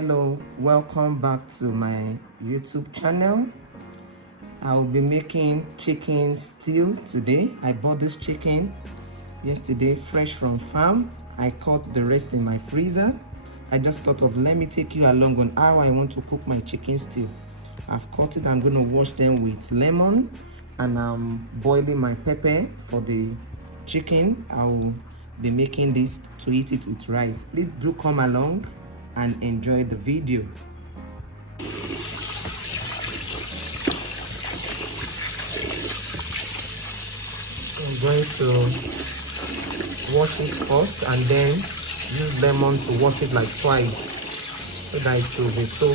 Hello, welcome back to my YouTube channel. I will be making chicken stew today. I bought this chicken yesterday fresh from farm. I caught the rest in my freezer. I just thought of let me take you along on how I want to cook my chicken stew. I've cut it. I'm going to wash them with lemon, and I'm boiling my pepper for the chicken. I'll be making this to eat it with rice. Please do come along and enjoy the video. I'm going to wash it first and then use lemon to wash it like twice so that it will be so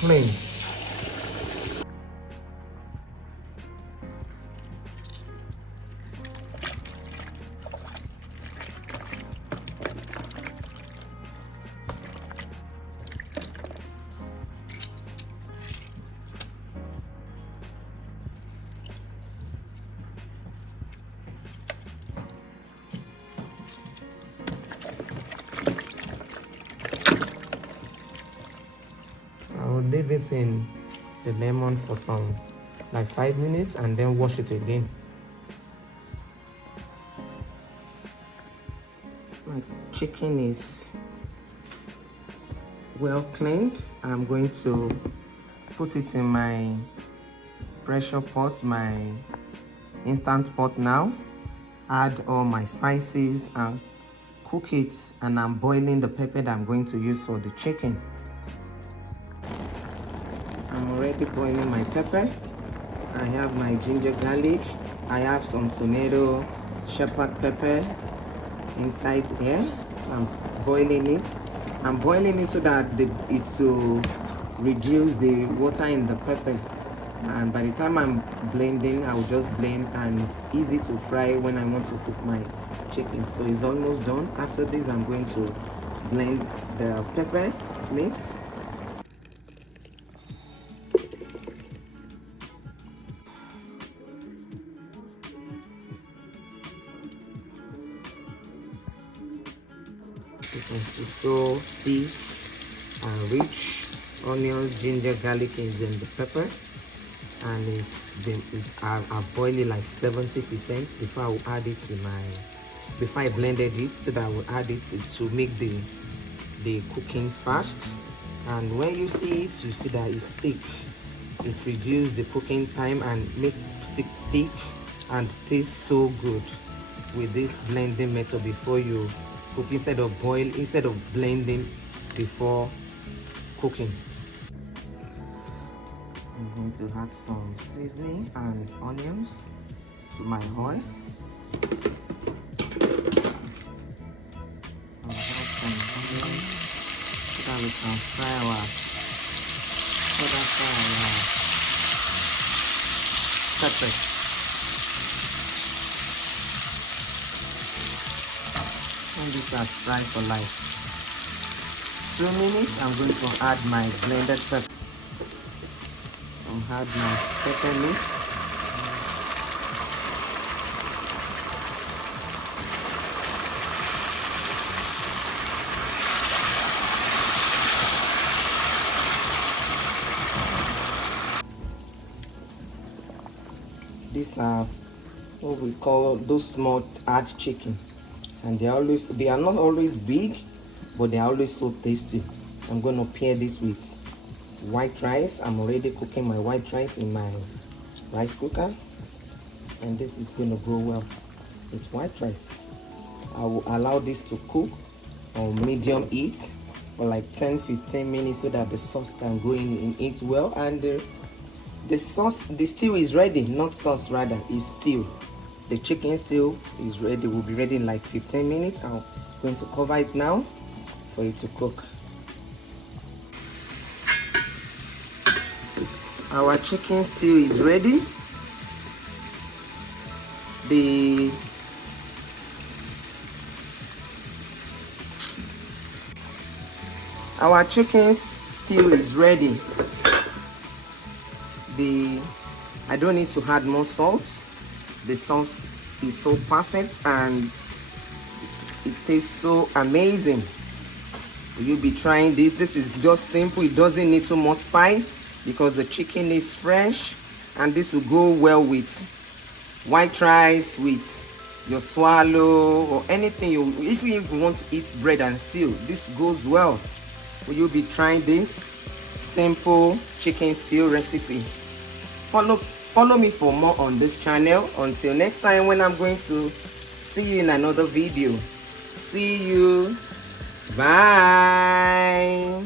clean. I will leave it in the lemon for some like 5 minutes and then wash it again. My chicken is well cleaned. I'm going to put it in my pressure pot, my instant pot now. Add all my spices and cook it, and I'm boiling the pepper that I'm going to use for the chicken. I'm already boiling my pepper. I have my ginger garlic. I have some tomato shepherd pepper inside here. So I'm boiling it. I'm boiling it so that it will reduce the water in the pepper. And by the time I'm blending, I will just blend, and it's easy to fry when I want to cook my chicken. So it's almost done. After this, I'm going to blend the pepper mix. You can see so thick and rich. Onion, ginger, garlic is in the pepper, and I've boiled it like 70% before I will add it to before I blended it, so that I will add it to make the cooking fast. And when you see it, you see that it's thick. It reduces the cooking time and makes it thick and tastes so good with this blending method before you cook, instead of blending before cooking. I'm going to add some seasoning and onions to my oil. I'll add some onions so that we can fry our pepper. And this is fried for like 2 minutes. I'm going to add my blended pepper. I'll add my pepper mix. These are what we call those small hard chicken, and they are not always big, but they are always so tasty. I'm going to pair this with white rice. I'm already cooking my white rice in my rice cooker, and this is going to go well with white rice. I will allow this to cook on medium heat for like 10-15 minutes so that the sauce can go in and eat well. And the stew is ready, not sauce rather, is stew. The chicken stew is ready, will be ready in like 15 minutes. I'm going to cover it now for it to cook. Our chicken stew is ready. Our chicken stew is ready. I don't need to add more salt. The sauce is so perfect and it tastes so amazing. You'll be trying this. This is just simple. It doesn't need too much spice because the chicken is fresh, and this will go well with white rice, with your swallow, or anything. If you even want to eat bread and stew, this goes well. So you'll be trying this simple chicken stew recipe. Follow me for more on this channel. Until next time, when I'm going to see you in another video. See you. Bye.